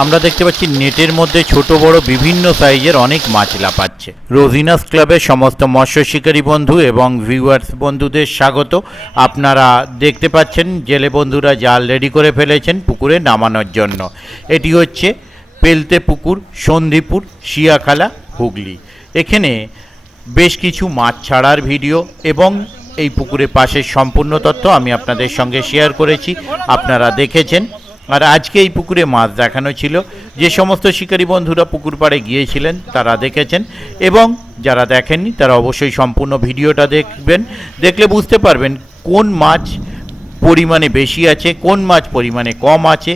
আমরা দেখতে পাচ্ছি নেটের মধ্যে ছোট বড় বিভিন্ন সাইজের অনেক মাছ লাফাচ্ছে। রোজিনাস ক্লাবের সমস্ত মৎস্য শিকারী বন্ধু এবং ভিউয়ার্স বন্ধুদের স্বাগত। আপনারা দেখতে পাচ্ছেন জেলে বন্ধুরা জাল রেডি করে ফেলেছেন পুকুরে নামানোর জন্য। এটি হচ্ছে পেলতে পুকুর, সন্ধিপুর, শিয়াখালা, হুগলি। এখানে বেশ কিছু মাছ ছাড়ার ভিডিও এবং এই পুকুরের পাশের সম্পূর্ণ তথ্য আমি আপনাদের সঙ্গে শেয়ার করেছি, আপনারা দেখেছেন। আর আজকে এই পুকুরে মাছ দেখানো ছিল। যে সমস্ত শিকারী বন্ধুরা পুকুর পাড়ে গিয়েছিলেন তারা দেখেছেন, এবং যারা দেখেননি তারা অবশ্যই সম্পূর্ণ ভিডিওটা দেখবেন। দেখলে বুঝতে পারবেন কোন মাছ পরিমাণে বেশি আছে, কোন মাছ পরিমাণে কম আছে।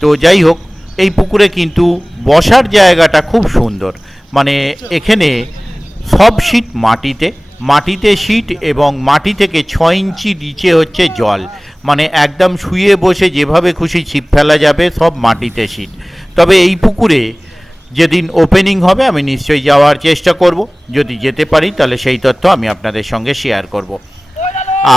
তো যাই হোক, এই পুকুরে কিন্তু বসার জায়গাটা খুব সুন্দর। মানে এখানে সব সিট মাটিতে সিট, এবং মাটি থেকে 6 ইঞ্চি নিচে হচ্ছে জল। মানে একদম শুয়ে বসে যেভাবে খুশি ছিপ ফেলা যাবে, সব মাটিতে সিট। তবে এই পুকুরে যেদিন ওপেনিং হবে আমি নিশ্চয়ই যাওয়ার চেষ্টা করব। যদি যেতে পারি তাহলে সেই তথ্য আমি আপনাদের সঙ্গে শেয়ার করব।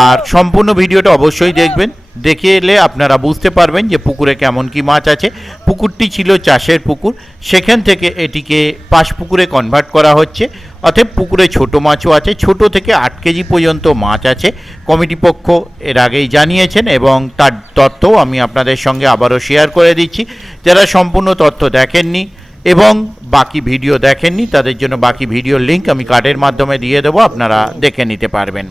আর সম্পূর্ণ ভিডিওটা অবশ্যই দেখবেন। দেখে এলে আপনারা বুঝতে পারবেন যে পুকুরে কেমন কি মাছ আছে। পুকুরটি ছিল চাষের পুকুর, সেখান থেকে এটিকে পাশ পুকুরে কনভার্ট করা হচ্ছে। অতএব পুকুরে ছোট মাছও আছে, ছোট থেকে 8 কেজি পর্যন্ত মাছ আছে। কমিটি পক্ষ এর আগেই জানিয়েছেন এবং তার তথ্যও আমি আপনাদের সঙ্গে আবারও শেয়ার করে দিচ্ছি। যারা সম্পূর্ণ তথ্য দেখেননি এবং বাকি ভিডিও দেখেননি তাদের জন্য বাকি ভিডিওর লিঙ্ক আমি কার্ডের মাধ্যমে দিয়ে দেবো, আপনারা দেখে নিতে পারবেন।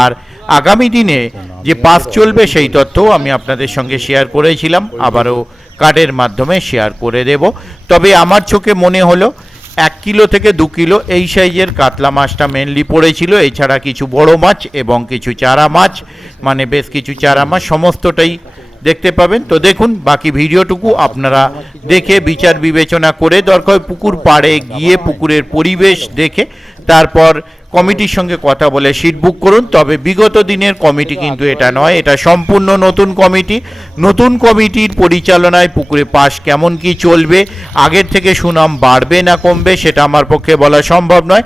আর আগামী দিনে যে পাস চলবে সেই তথ্যও আমি আপনাদের সঙ্গে শেয়ার করেছিলাম, আবারও কার্ডের মাধ্যমে শেয়ার করে দেব। তবে আমার চোখে মনে হলো 1 কিলো থেকে 2 কিলো এই সাইজের কাতলা মাছটা মেনলি পড়েছিল। এছাড়া কিছু বড় মাছ এবং কিছু চারা মাছ, মানে বেশ কিছু চারা মাছ, সমস্তটাই দেখতে পাবেন। তো দেখুন, বাকি ভিডিওটুকু আপনারা দেখে বিচার বিবেচনা করে দরকার পুকুর পাড়ে গিয়ে পুকুরের পরিবেশ দেখে তারপর কমিটির সঙ্গে কথা বলে সিট বুক করুন। তবে বিগত দিনের কমিটি কিন্তু এটা নয়, এটা সম্পূর্ণ নতুন কমিটি। নতুন কমিটির পরিচালনায় পুকুরে পাশ কেমন কি চলবে, আগের থেকে সুনাম বাড়বে না কমবে সেটা আমার পক্ষে বলা সম্ভব নয়।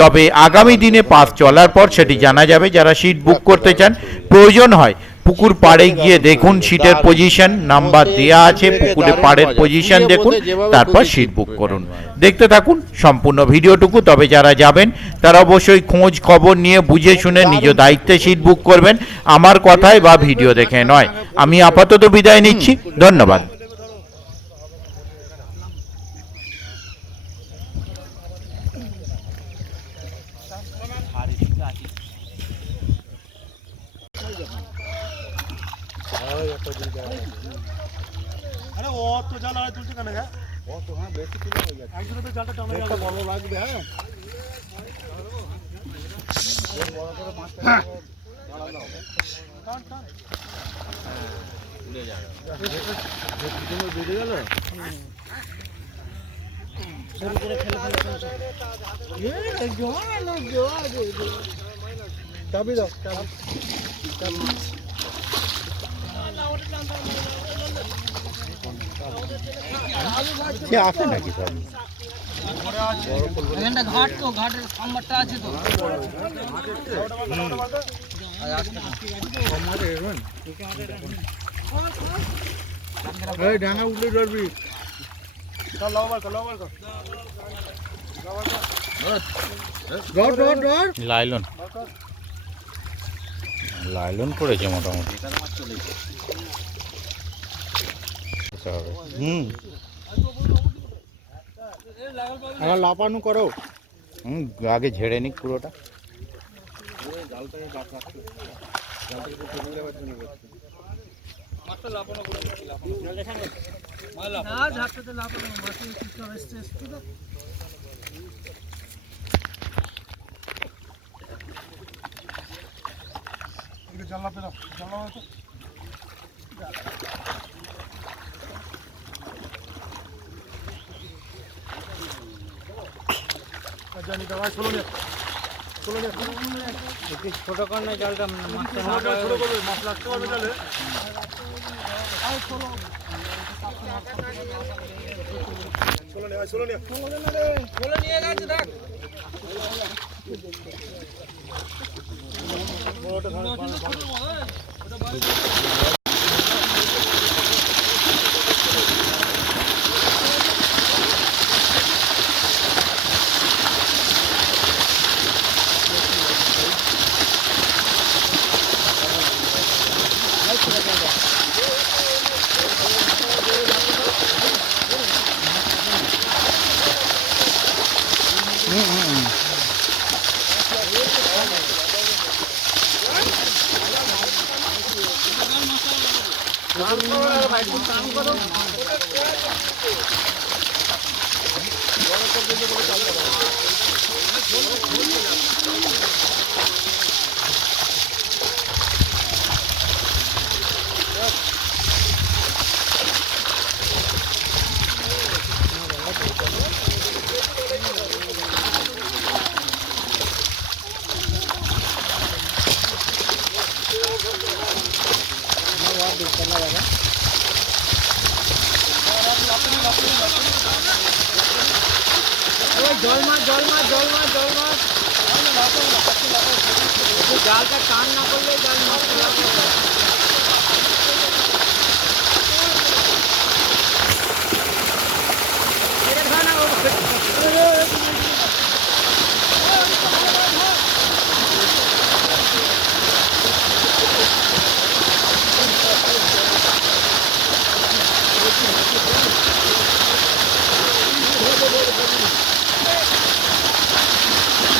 তবে আগামী দিনে পাস চলার পর সেটি জানা যাবে। যারা সিট বুক করতে চান, প্রয়োজন হয় পুকুর পাড়ে গিয়ে দেখুন, সিটের পজিশন নাম্বার দেয়া আছে, পুকুরের পাড়ের পজিশন দেখুন, তারপর সিট বুক করুন। দেখতে থাকুন সম্পূর্ণ ভিডিওটুকু। তবে যারা যাবেন তারা অবশ্যই খোঁজ খবর নিয়ে বুঝে শুনে নিজ দায়িত্বে সিট বুক করবেন, আমার কথায় বা ভিডিও দেখে নয়। আমি আপাতত বিদায় নিচ্ছি, ধন্যবাদ। আরে ও তো জাল আর তুলছে কেন? হ্যাঁ ও তো হ্যাঁ বেশি কিলো হয়ে গেছে। একজনে তো জালটা টানা যাবে, বড় লাগবে। হ্যাঁ বড় করে মাছটা দাঁড়ানো হবে, টান টান উড়ে যাবে। তুমি বেরিয়ে গেল শুরু করে ফেলে এই জোয়ান চাবি দাও, চাবি সে আছে নাকি সব ঘাট, তো ঘাটের সামনেটা আছে তো ডাঙা উঠলে ধরবি। লাইলন পড়েছে মোটামুটি। লাপানো করো, আগে ঝেড়ে নিক পুরোটা। জানলা পেলাম, জানলা তো জানি দাদা চলো না, চলো না ছোট কর্নে জলটা মাছটা ছোট করবে, মাছ লাগতে পারবে তাহলে। চলো নিয়ে গেছে দেখ। জল মাছ জালটা টান না করলে জাল মাছ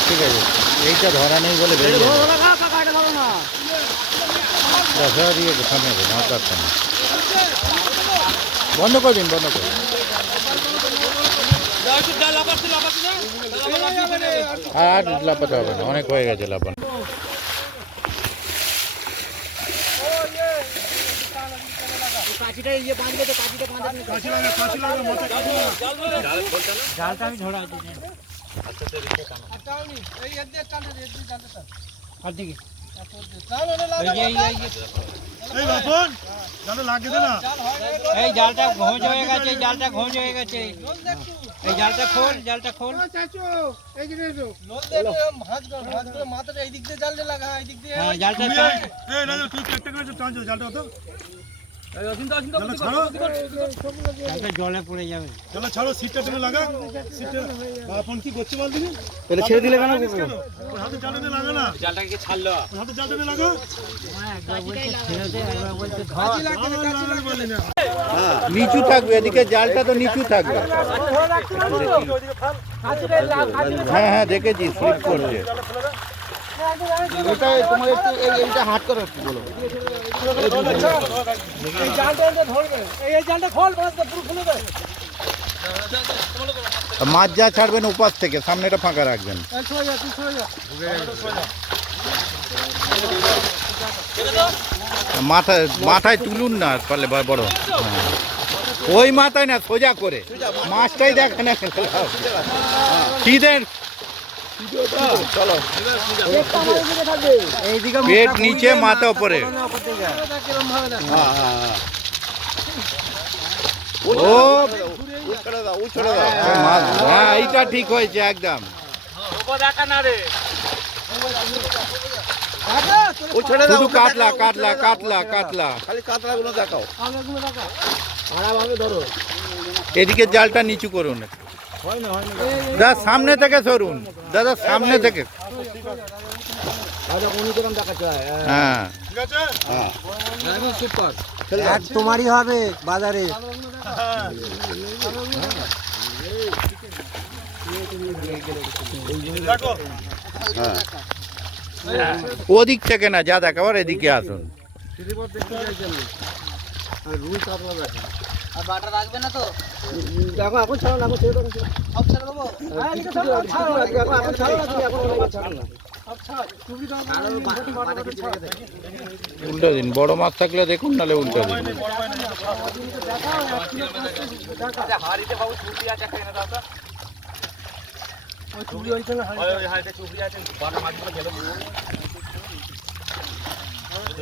ঠিক আছে, এইটা ধরা নেই বলে বেরিয়ে যাবে। দশা দিয়ে সামনে মাছ ধরতে না, বন্ধ করে দিন, বন্ধ করে। আর লাপাতে হবে না, অনেক হয়ে গেছে লাপানো। জালটা আমি ধরা আছে এই বাপন জালে লাগিয়ে দে না। এই জালটা ঘোঁজ হয়ে গেছে, এই জালটা খোল হ্যাঁ, জালটা এই না তুই একটা করে টান জালটা তো জালটা ছাড়ো, জালটা জলে পড়ে যাবে। জালটা ছাড়ো, সিটটা তুমি লাগা। সিটটা বাপন কি করছে বল দিবি? এটা ছেড়ে দিলে কেন? ওর হাতে জালটা দিয়ে লাগা না, জালটাকে ছাড়লো। ওর হাতে জালটা দিয়ে লাগা। একবার বলছে ছেড়ে দে, একবার বলছে বলি না। নিচু থাকবে, এদিকে জালটা তো নিচু থাকবে। হ্যাঁ হ্যাঁ, দেখেছি স্লিপ করছে। এটা তোমার একটু এইটা হাত করে একটু বলো। এই জালটা ধরবে, এই জালটা খোল, মাছটা পুরো খুলে দে। মাছ যা ছাড়বেন উপাস থেকে, সামনেটা ফাঁকা রাখবেন। মাথায় তুলুন না, পারলে বড়। হ্যাঁ। ওই মাথায় না, সোজা করে মাছটাই দেখে না। পেট নিচে, মাথা উপরে। ও হ্যাঁ, এইটা ঠিক হয়েছে একদম। শুধু কাতলা কাতলা কাতলা কাতলা, খালি কাতলাগুলো দেখাও। এদিকে জালটা নিচু করুন, দাদা সামনে থেকে সরুন, দাদা সামনে থেকে। হ্যাঁ, ঠিক আছে? তোমারই হবে বাজারে। দেখো ওদিক থেকে না, যা দেখাবার এদিকে আসুন। আর বাটা রাখবে না তো? দেখো এখন ছাড়ো না, ছেড়ে দাও। সব ছেড়ে দেবো। এখন ছাড়ো না, তুমি এখন ছাড়ো না। উল্টো দিন, বড় মাছ থাকলে দেখুন, নাহলে উল্টো দিন।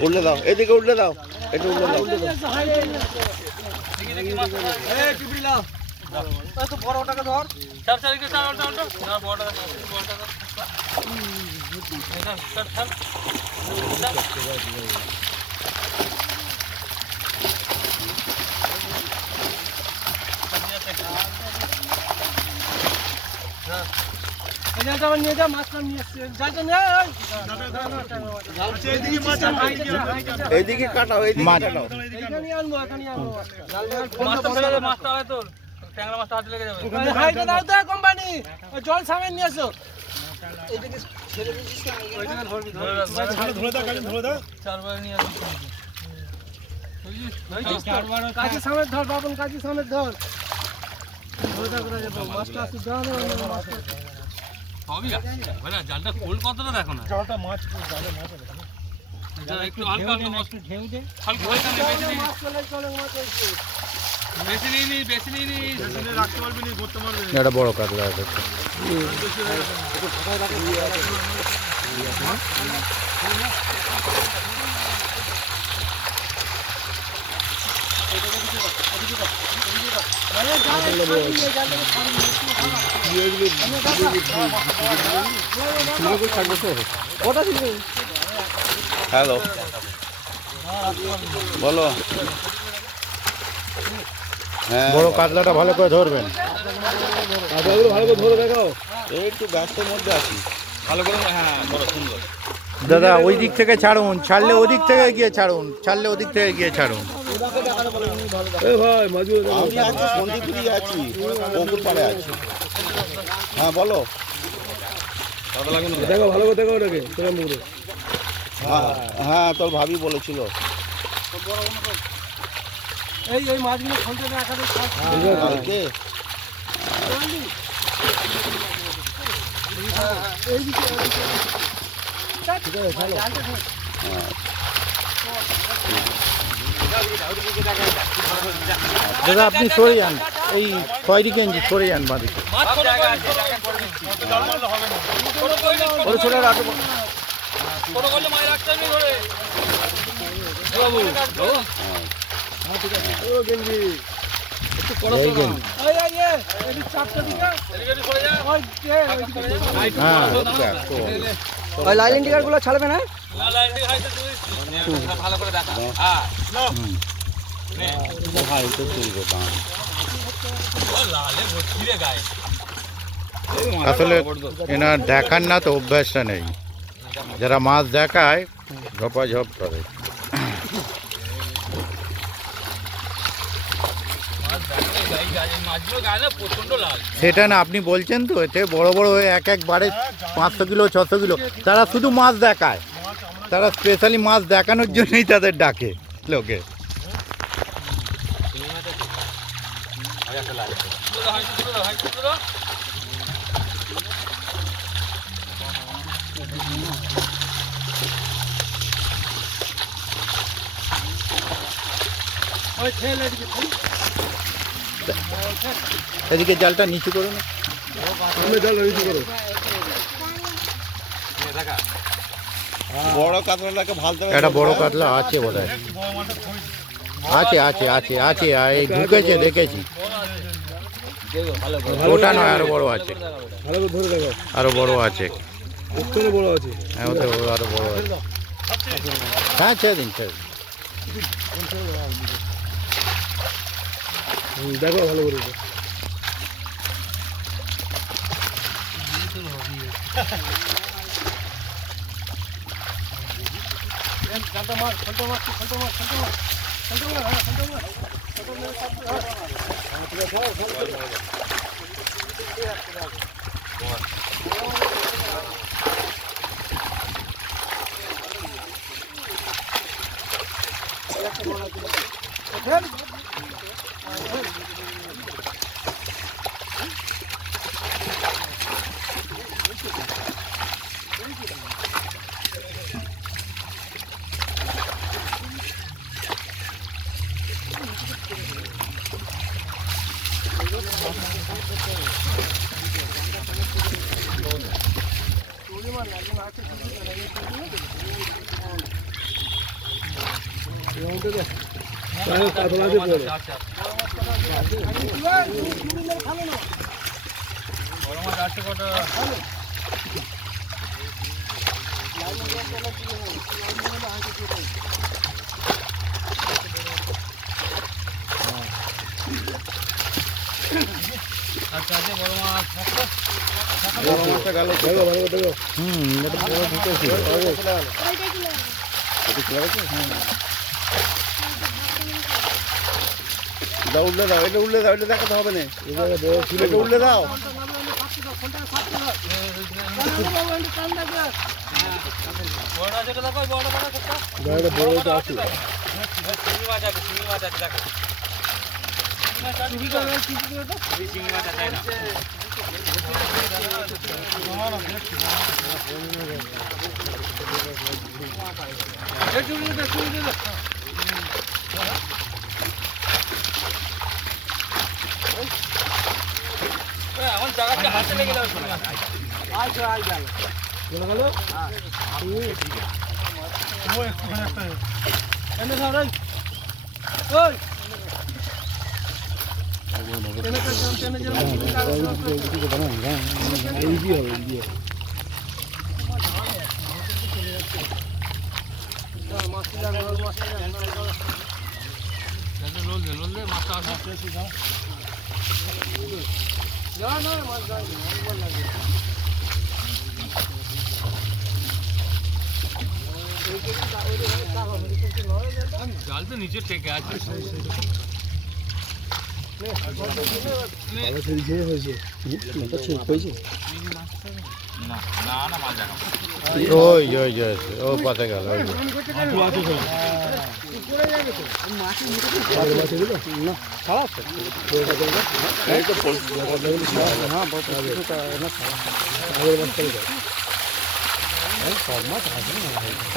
উল্টে দাও, এদিকে উল্টে দাও, একটু উল্টে দাও। বড়টাকে ধর। নিয়ে যা, মাছটা নিয়ে এসছে। জালটা নিয়ে আয়। আচ্ছা, এইদিকে মাছ আছে, এইদিকে কাটাও, এইদিকে মাছ। কাটাও। এখানে আনবো, এখানে আনবো। ওখানে হাইটা দাও তো কোম্পানি, ওই জল সামনে নিয়ে এসো। এদিকে ছেড়ে দিচ্ছিস কেন? ছাড়ো, ধরে দাও, কাজে ধরে দাও। কাজের সামনে ধর বাবন, কাজের সামনে ধর। ধরে থাক করে যাবো, মাছটা আসছে, জানো মাছটা। জালটা খোল কতটা দেখো না, জলটা মাছ জালে মাছ আছে। একটু হালকা হালকা একটু ঢেউ দে। হালকা হালকা নে, বেশি নেই, মাছ চলে চলে মাছ এসছে। বেশি নেই নি, বেশি নেই নি। এখানে রাখতে পারবি না, করতে পারবি না। একটা বড় কাতলা আছে। ওটা ছিল হ্যালো বলো হ্যাঁ বড় কাতলাটা ভালো করে ধরবেন। কাঁচাগুলো ভালো করে ধরে দেখাও। এই একটু ব্যস্তের মধ্যে আছি ভালো করে হ্যাঁ বড় সুন্দর দাদা ওই দিক থেকে ছাড়ুন, ছাড়লে ওদিক থেকে গিয়ে ছাড়ুন, ছাড়লে ওদিক থেকে গিয়ে ছাড়ুন। এ ভাই মাঝু আমি আছি সন্দীপুরি আছি পুকুর পাড়ে আছি হ্যাঁ বলো দেখো ভালো করে দেখো ওটাকে সেরকম করে। হ্যাঁ হ্যাঁ তোর ভাবি বলেছিল এই মাছগুলো খুলতে না একাধিক কালকে দাদা আপনি সরে যান, এই খয়েরি গেঞ্জি সরে যান বাদিকে। ছোট ছোট রাখবো ছোট করলে মায়ের রাখতে হবে ধরে বাবু ও গেঞ্জি এই গেঞ্জি। হ্যাঁ ওই লাইন টিকার গুলো ছাড়বে না? ভালো করে দেখা হ্যাঁ ভাই তো তুলবো দাঁড়া লালে ভর্তি রে গায়ে আসলে এনার দেখার না তো অভ্যাসটা নেই, যারা মাছ দেখায় ঝপাঝপ করে। মাছগুলো গায়ে না প্রচন্ড লাল সেটা না, আপনি বলছেন তো এতে বড় বড় হয়ে এক একবারে 500 কিলো 600 কিলো, তারা শুধু মাছ দেখায়, তারা স্পেশালি মাছ দেখানোর জন্যই তাদের ডাকে লোকে। এদিকে জালটা নিচু করুন। বড় কাতলাটাকে ভালতে একটা বড় কাতলা আছে বোধহয়, আছে আছে আছে আছে, এই ঢুকেছে দেখেছি। ওটা নয়, আরো বড় আছে, ভালো করে ধরে দেখো। আরো বড় আছে। উত্তরে বড় আছে। হ্যাঁ ওদের আরো বড় আছে। হ্যাঁ ছেড়ে দিন, ছেড়ে দিন। দেখো ভালো করে। কাতলা আছে পরে। বড় মাছ আছে কটা আচ্ছা আছে বড় মাছ দেখো ভালো করে দেখো। এটা পুরো ঢুকেছিল। দাও উল্লে দাও, এটা উল্লে দাও, এটা দেখাতে হবে না, এটা উল্লে দাও। বড় আছে দেখো বড় বড় কোথা জায়গাটা বড়টা আছে। চিংড়ি মাছ আছে চিংড়ি মাছ আছে দেখো চিংড়ি মাছ আছে না আমার জায়গাটা হাতে লেগে যাবে চলে গেল? জাল তো নিচে টেকে আছে। না না না মাছ দেখা ওই ও পাশে গেল ওই যে।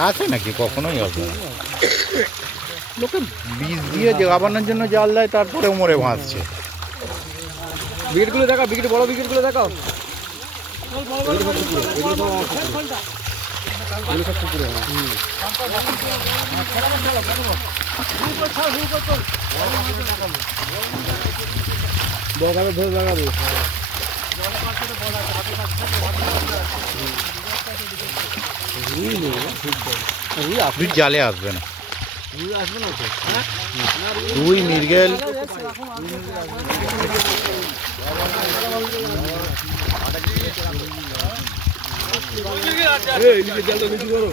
আছে নাকি? কখনোই হবে না। লোকে বীজ দিয়ে জাগানোর জন্য জাল দেয়, তারপরে মরে ভাসছে। বিকেটগুলো দেখাও, বিকেট বড় বিকেটগুলো দেখাও। বগাবে ধরে লাগাবে। তুই জালে আসবে না, তুই মৃগেল জালটা নিচু করো।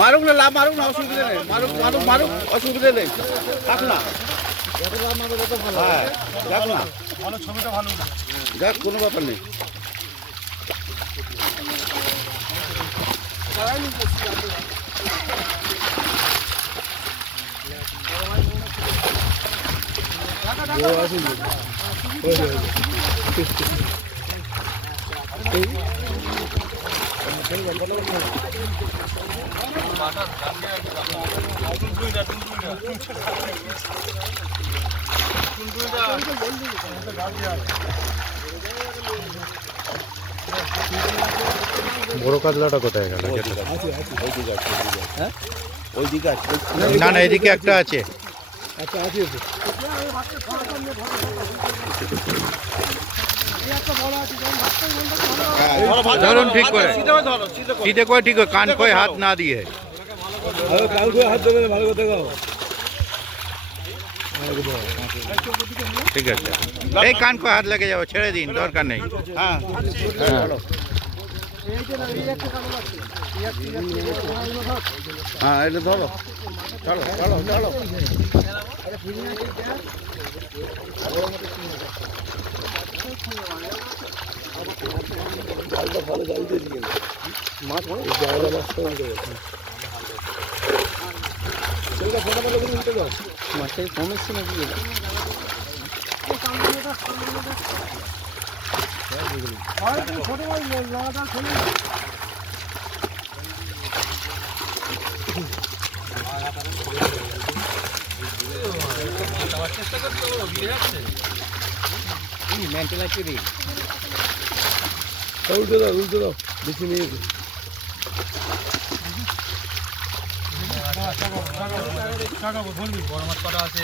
মারুক না, লাভ মারুক না, অসুবিধা নেই। মারুক মারুক মারুক, অসুবিধা নেই। থাক না, হ্যাঁ যাক না, ভালো ছবিটা ভালো না। যাক, কোনো ব্যাপার নেই। বড় কাতলাটা কোথায় গেল? ওই দিকে আছে। না না, এদিকে একটা আছে। আচ্ছা আছে। ধরুন ঠিক করে, সিধে করে ঠিক করে, কান কয়ে হাত না দিয়ে। কালকে হাত দেবে, ভালো করে দেখাও। ঠিক আছে, এই কান কয়ে হাত লেগে যাবে, ছেড়ে দিন, দরকার নেই। হ্যাঁ হ্যাঁ, এটা ধরো, চলো চলো চলো। মাছটা কম এসছে নাকি? উল্টে দাও, উল্টে দাও, বেশি নিয়ে বড় মাছ কটা আছে?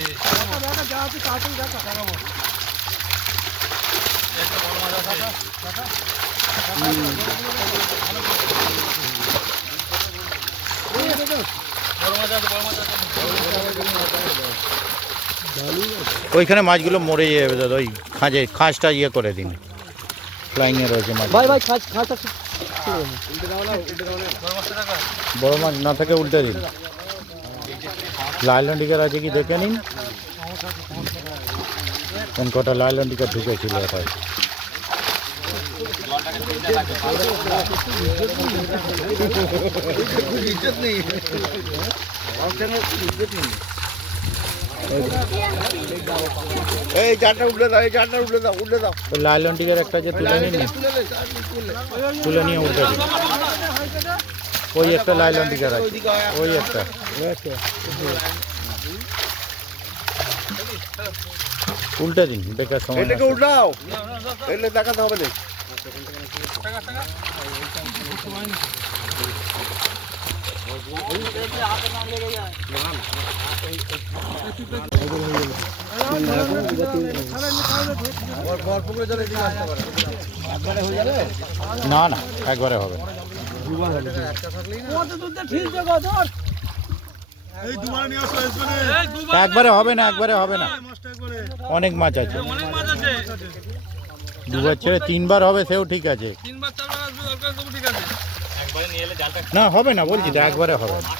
একটা বড় মাছ ওইখানে মাছগুলো মরে যাবে দাদা, ওই খাঁজটা ইয়ে করে দিন, ফ্লাইংয়ে রয়েছে মাছ। ভাই ভাই খাঁচটা বড় মাছ না থাকে উল্টে দিন। লাইলন টিকার আছে কি দেখে নিন, কোন কটা লাইলন টিকার ঢুকেছিল ওটাই। এই জালটা উঠলে দাও, এই জালটা উঠলে দাও, উঠলে দাও। ওই লাইলন টিকের একটা যে তুলে নিন, তুলে নিয়ে উল্টে দিন। ওই একটা লাইলন টিকার আছে, ওই একটা উল্টে দিন, বেকার সময় এটাকে নষ্ট। উঠাও, এলে দেখাতে হবে না। না না, একবারে হবে না। এই দুবার নিয়ে আসো আসবে না এই দুবার একবারে হবে না, একবারে হবে না, মাছটা একবারে অনেক মাছ আছে। অনেক মাছ আছে। দুবার ছেড়ে তিনবার হবে সেও ঠিক আছে। 3 বার 4 বার আসবে দরকার তবু ঠিক আছে। না হবে না বলছি তো, একবারে হবে না।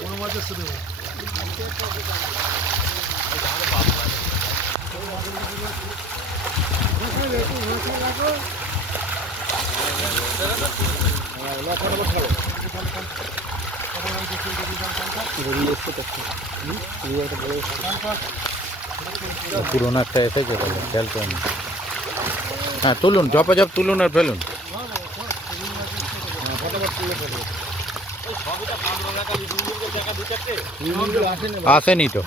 কোনো মাছের সাথে পুরোনো একটা এসেছে বলে খেয়াল করুন। হ্যাঁ তুলুন, ঝপাঝপ তুলুন আর ফেলুন। আসেনি তো।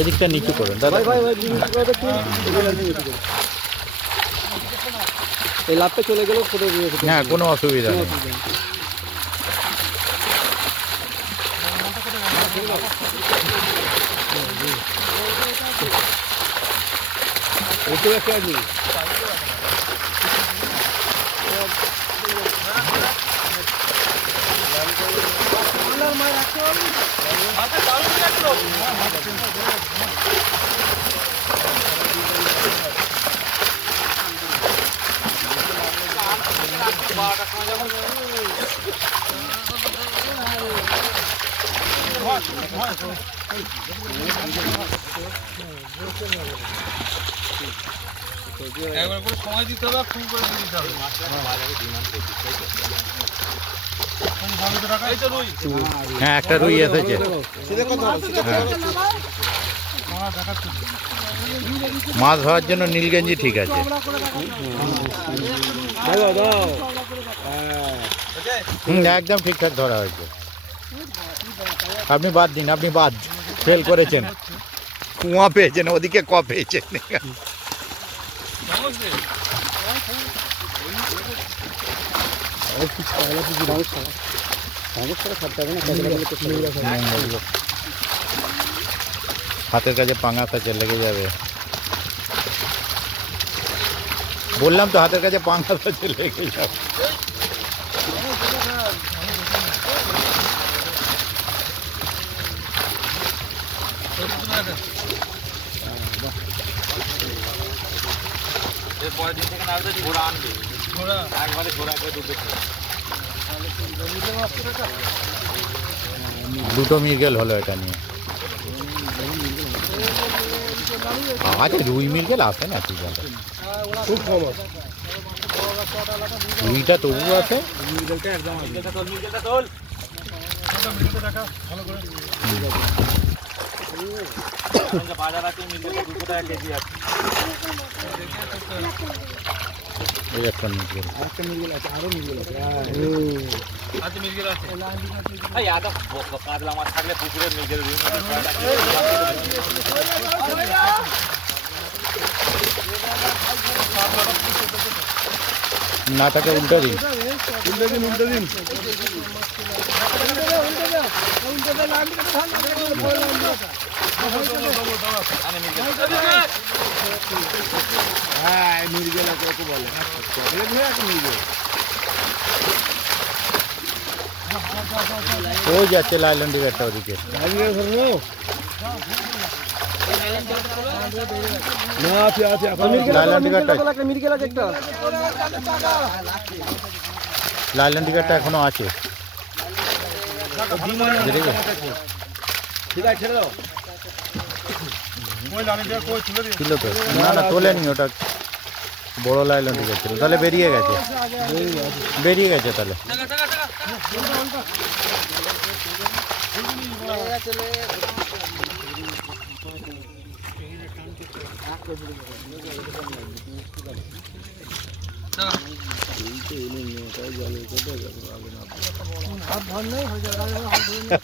এদিকটা নিচু করুন দাদা। এই লাভটা চলে গেলেও ফটো দিয়ে হ্যাঁ কোনো অসুবিধা নেই। ওটা একটা আছে হাতে দারুণ লাগলো। একবার করে সময় দিতে হবে, ফোন করে দিতে হবে। এই তো রুই। হ্যাঁ একটা রুই এসেছে। হ্যাঁ। মাছ ধরার জন্য নীলগঞ্জি ঠিক আছে। একদম ঠিকঠাক ধরা হয়েছে। আপনি বাদ দিন, আপনি বাদ ফেল করেছেন। কুয়া পেয়েছেন, ওদিকে ক পেয়েছেন। নমস্তে। হাতের কাছে পাঙাশ আছে, লেগে যাবে। বললাম তো হাতের কাছে পাঙাশ আছে, লেগে যাবে। পরের দিন থেকে না হলে ঘোড়া আনবে। ঘোড়া একবারে ঘোড়া করে ডুবে দুটো মৃগেল হলো এটা নিয়ে। আচ্ছা রুই মৃগেল আসে না, ঠিক আছে, খুব কম আছে। রুইটা তবু আছে। বাজার আছে, মিলটা 200 টাকা কেজি আছে। এই একটা মৃগেল। আরেকটা মিলগুলো আছে, আরো মিলগুলো আছে। আছে মিলগেল আছে। এই আদা কাতলা মাছ থাকলে পুকুরে মিলগেল রুই নাটাকে উল্টে দিন। হ্যাঁ মিলগুলো আছে, ওকে বলে। ওই যাচ্ছে লাইলন ডিগারটা ওদিকে। লাইলন ডিগারটা লাইলন ডিগারটা এখনো আছে। ছিল তো, না না তোলেনি, ওটা বড় লাইলন ডিগার ছিল। তাহলে বেরিয়ে গেছে, বেরিয়ে গেছে তাহলে। হাত ধর নেই হয়ে যাবে, হাত ধরে নেই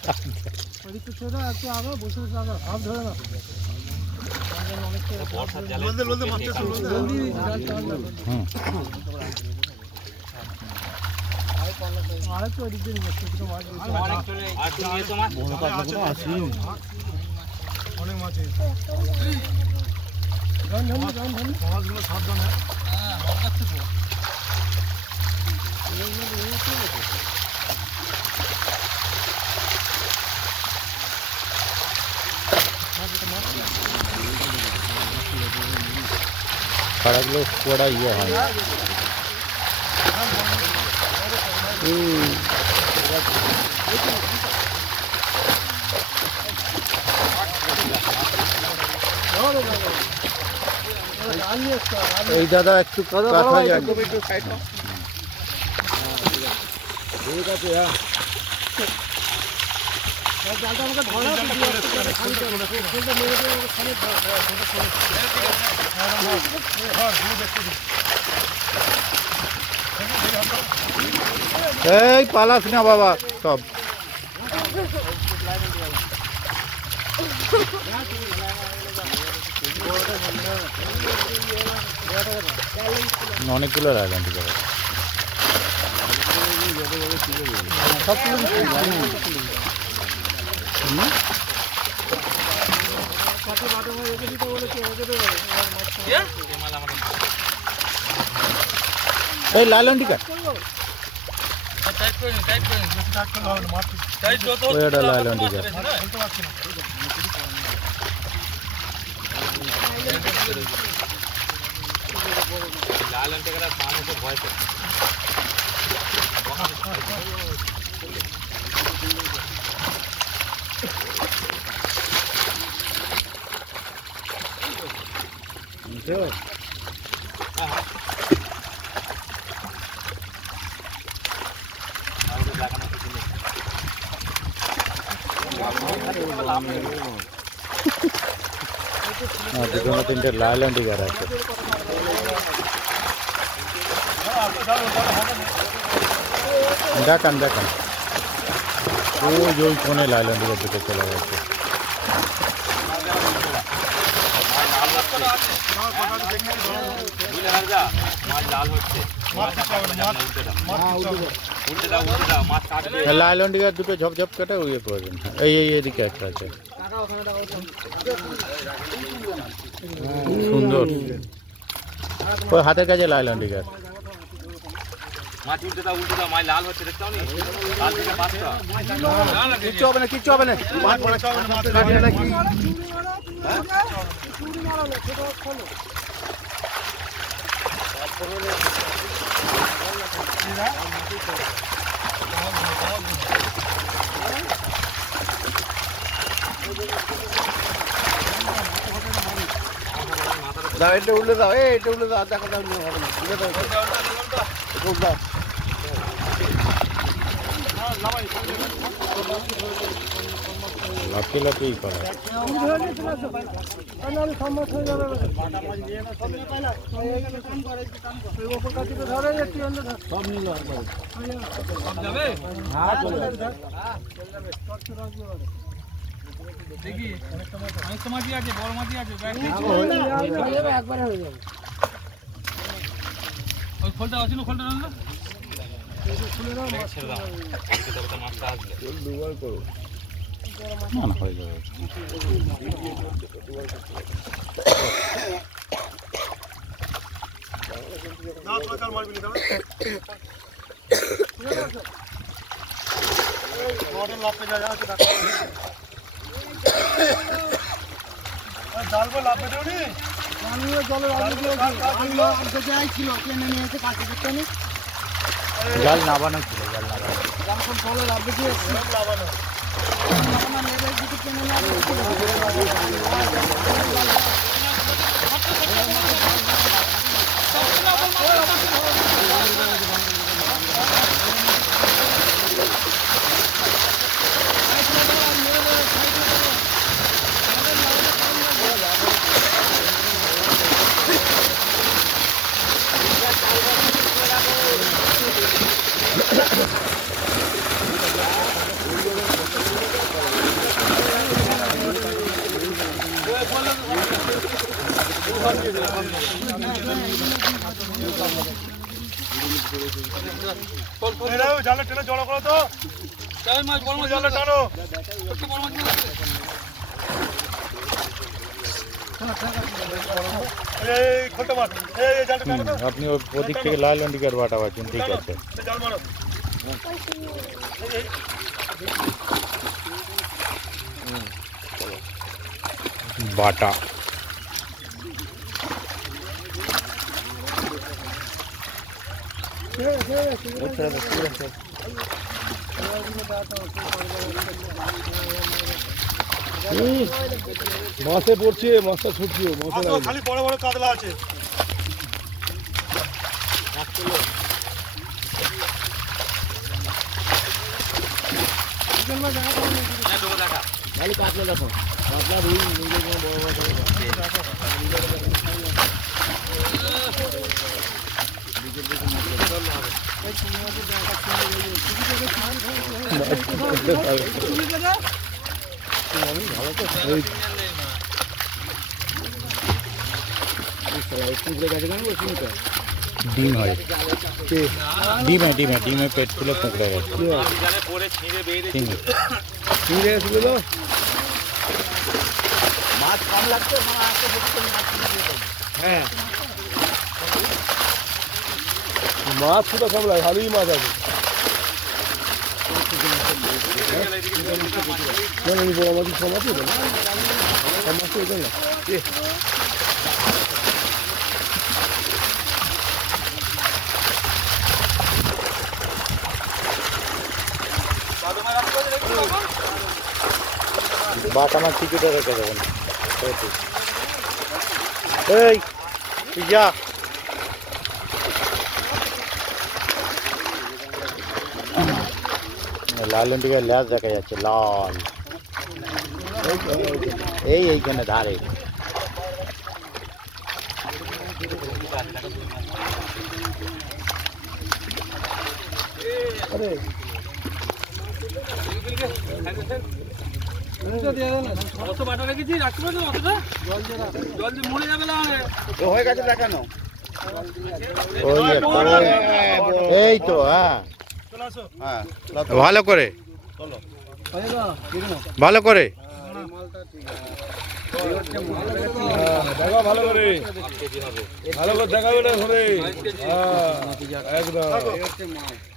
ওদিকটা ছোট একটু আগে বসে বসে আগে হাত ধরে না। আরেকটু ওদিক দিয়ে নিয়ে আসছে, মাছ অনেক মাছ মাছগুলো সাবধানে। খারাপগুলো পড়া ইয়ে হয়। এই দাদা একটু কথা যাক। ঠিক আছে, হ্যাঁ জালটা আমাকে ধরা এই পালাস না বাবা সব। অনেকগুলো লাইলন ডিগার আছে। এই লাইলন ডিগার ওইটা লাইলন ডিগার। লাইলন ডিগার মানুষ ভয় করে। দুটো তিনটে লাইলন ডিগার আছে। দেখান দেখান, ওই কোণে লাইলন ডিগার দুটো চলে গেছে। লাইলন ডিগার দুটো ঝপঝপ কেটে ইয়ে করবেন। এই এদিকে একটা আছে সুন্দর, ওই হাতের কাছে লাইলন ডিগার। মাছ উল্টে দাও, উল্টে দাও, মাছ লাল হচ্ছে, দেখতে পাওনি? লাল থেকে পাঁচটা। কিচ্ছু হবে না, কিচ্ছু হবে না। মাছ পড়ে নাকি দাও, এটা উল্টে দাও, এটা উল্টে দাও, দেখো দাও, হবে না, উল্টে দাও, উল্টে দাও। লাফিয়ে লাফিয়েই করা। দেখি অনেক মাছই আছে, বড় মাছই আছে। একবারে হয়ে যাবে। ওই খোলটা আছে না, খোলটা না মাছটা আসবে। না না হয়ে যাবে। না, তোরা কাল মারবি না, लाभ पे जा जाल को लाभ पे दो नी আমিও জলের আগে আমি আগে যাই ছিল ট্রেনে নিয়ে এসে কাছে দেখতে নি জাল নাবানো ছিল, জাল নাবানো। যখন জলের আগে দিয়েছি लावानो আমার নেবে দিকে ট্রেনে নিয়ে এরা জালে টেনে জড়ো করো তো চাই মাছ বড় মাছ জালে টানো একটু বড় মাছ নিয়ে আসবে। এই খোলটা মার এই জালটা টানো তো আপনি ওদিক থেকে লাল লন্ডিকার বাটা পাচ্ছেন, ঠিক আছে। জাল মারো বাটা মাছে পড়ছে, মাছটা ছুটছে, মাছে আসো, খালি বড় বড় কাতলা আছে ডিম হয়, ডিমে পেট খুলে পুকুরে গেছে। ফিরে এসে গেল। হ্যাঁ মাছ কোথা কামড়ায়, ভালোই মাছ আছে। বড় মাছ সব আছে তো? সব মাছ তো এটা না। বাটা মাছ টিকিটে রেখে দেবেন। এই তুই যা, লাল লন্ডিকার ল্যাজ দেখা যাচ্ছে, লাল এইখানে ধারে। অত বাটা রেখেছি রাখতে পারছো অতটা জল দিয়ে মরে যাবে না হয়ে গেছে দেখানো। এই তো, হ্যাঁ চলে আসো হ্যাঁ ভালো করে, ভালো করে। দেখা ভালো করে, ভালো করে দেখাবে না ধরে। একদম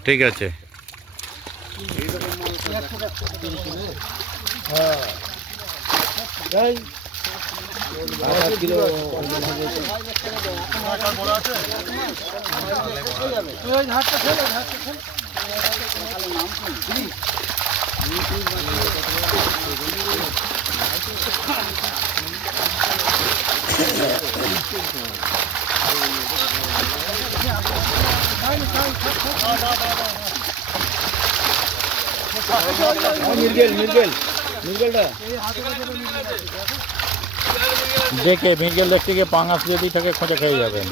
ঠিক আছে। বড় আছে মির্গেলটা দেখে মির্গেল দেখতে গিয়ে পাঙাশ যদি থাকে খোঁজে খেয়ে যাবেন।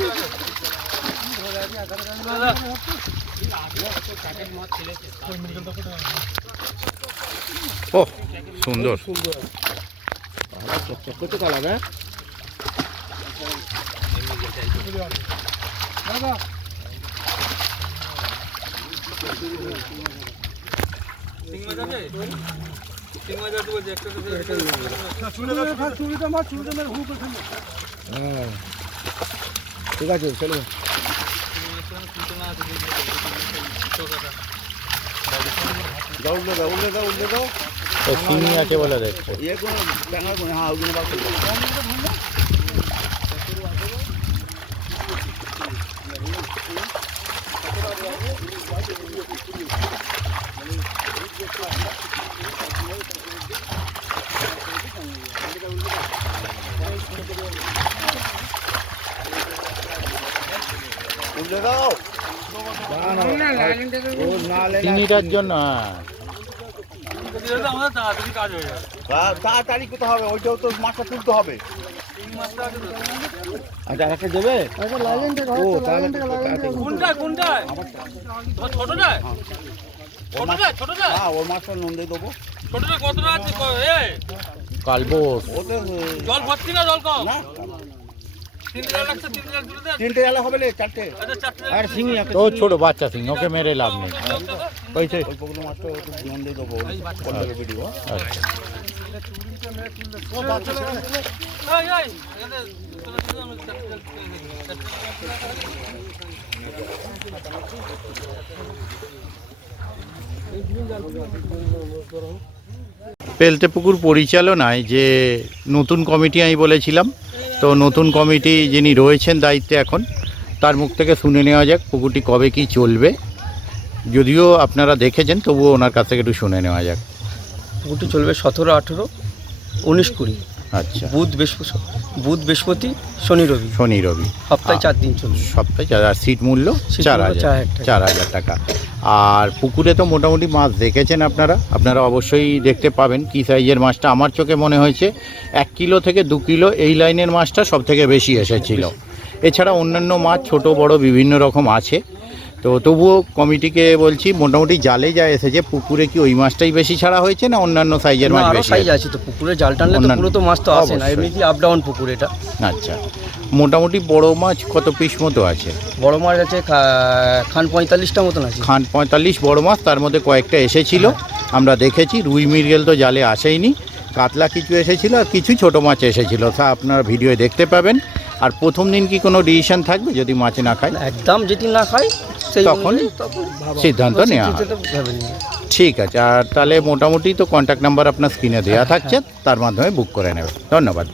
ও সুন্দর, কত কালার হ্যাঁ? সিং মাছ আছে সিং মাছ আছে বলছে একটা হ্যাঁ ঠিক আছে চলো। সিং মাছ দাও উল্লে দাও উল্লে দাও উল্লে দাও তো শিঙি আছে বলে দেখছে। ইয়ে কোনো ট্যাংরা কোনো হ্যাঁ ওগুলো বার করে দাও। উল্লে দাও শিঙিটার জন্য আমাদের তাড়াতাড়ি কাজ হয়ে যাবে। তাড়াতাড়ি কোথাও হবে ওইটাও তো মাছটা তুলতে হবে। আচ্ছা একটা দেবে কোনটায় কোনটায় ছোটটায় ছোটটায় হ্যাঁ ওর মাছটা নুন দিয়ে দেবো। ছোটটায় কতটা আছে কালবোস। ওতে জল ভর্তি না জল কম? না 3 লিটার লাগছে 3 লিটার তুলে দেন। 3টে জ্বালা হবে না 4টে। আচ্ছা 4 আর শিঙি একটা তো ছোট বাচ্চা শিং, ওকে মেরে লাভ নেই। ওইটাই ওই পগুলো মাছটা একটু নুন দিয়ে দেবো পনেরো ভিডিও। আচ্ছা। পেলতে পুকুর পরিচালনায় যে নতুন কমিটি আমি বলেছিলাম, তো নতুন কমিটি যিনি রয়েছেন দায়িত্বে এখন, তার মুখ থেকে শুনে নেওয়া যাক পুকুরটি কবে কি চলবে। যদিও আপনারা দেখেছেন তবুও ওনার কাছ থেকে একটু শুনে নেওয়া যাক। পুকুরটি চলবে 17, 18, 19, 20। আচ্ছা, বুধ বৃহস্পতি শনি রবি, শনি রবি সপ্তাহে 4 দিন চলবে। সপ্তাহে 4। আর সিট মূল্য সিট 4,000 মূল্য 4,000 4,000 টাকা। আর পুকুরে তো মোটামুটি মাছ দেখেছেন আপনারা অবশ্যই দেখতে পাবেন কী সাইজের মাছটা। আমার চোখে মনে হয়েছে 1 কিলো থেকে 2 কিলো এই লাইনের মাছটা সব থেকে বেশি এসেছিল। এছাড়া অন্যান্য মাছ ছোট বড় বিভিন্ন রকম আছে। তো তবুও কমিটিকে বলছি মোটামুটি জালে যা এসেছে পুকুরে কি ওই মাছটাই বেশি ছাড়া হয়েছে না অন্যান্য সাইজের মাছ আরো বেশি সাইজ আছে? আছে তো পুকুরে, জাল টানলে তো অন্যান্য- পুরো তো মাছ তো আসে না, অবশ্যই। এমনি আপ ডাউন পুকুর এটা। আচ্ছা, মোটামুটি বড় মাছ কত পিস মতো আছে? বড় মাছ আছে খান 45টা মতন আছে। খান 45 বড় মাছ, তার মধ্যে কয়েকটা এসেছিল আমরা দেখেছি। রুই মৃগেল তো জালে আসেইনি, কাতলা কিছু এসেছিল আর কিছু ছোট মাছ এসেছিল, তা আপনারা ভিডিও দেখতে পাবেন। আর প্রথম দিন কি কোনো ডিসিশন থাকবে যদি মাছ না খায়? একদম যেটি না খায় সেই তখন অনুযায়ী তখন সিদ্ধান্ত নেওয়া হবে। ভেবে নিই। ঠিক আছে। আর তাহলে মোটামুটি তো কন্ট্যাক্ট নাম্বার আপনার স্ক্রিনে দেওয়া থাকছে, তার মাধ্যমে বুক করে নেবে। ধন্যবাদ।